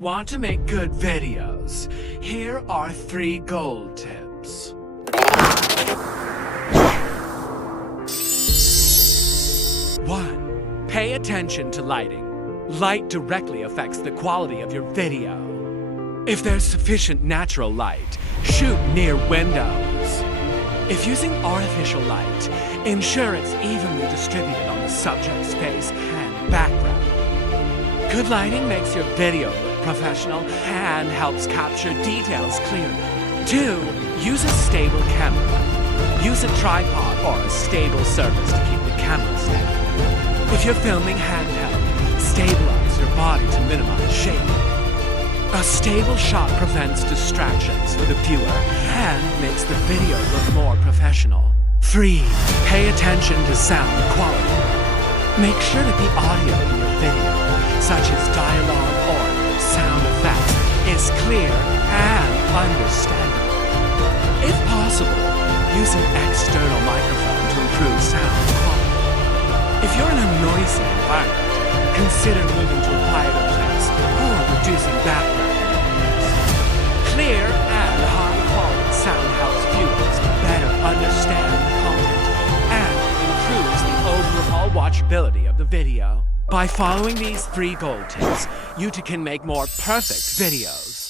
Want to make good videos? Here are 3 gold tips. 1. Pay attention to lighting. Light directly affects the quality of your video. If there's sufficient natural light, shoot near windows. If using artificial light, ensure it's evenly distributed on the subject's face and background. Good lighting makes your video look professional and helps capture details clearly. 2. Use a stable camera. Use a tripod or a stable surface to keep the camera steady. If you're filming handheld, stabilize your body to minimize shaking. A stable shot prevents distractions for the viewer and makes the video look more professional. 3. Pay attention to sound quality. Make sure that the audio in your video, such as dialogue or sound effects, is clear and understandable. If possible, use an external microphone to improve sound quality. If you're in a noisy environment, consider moving to a quieter place or reducing background noise. Clear and high-quality sound helps viewers better understand the content and improves the overall watchability of the video. By following these 3 gold tips, you can make more perfect videos.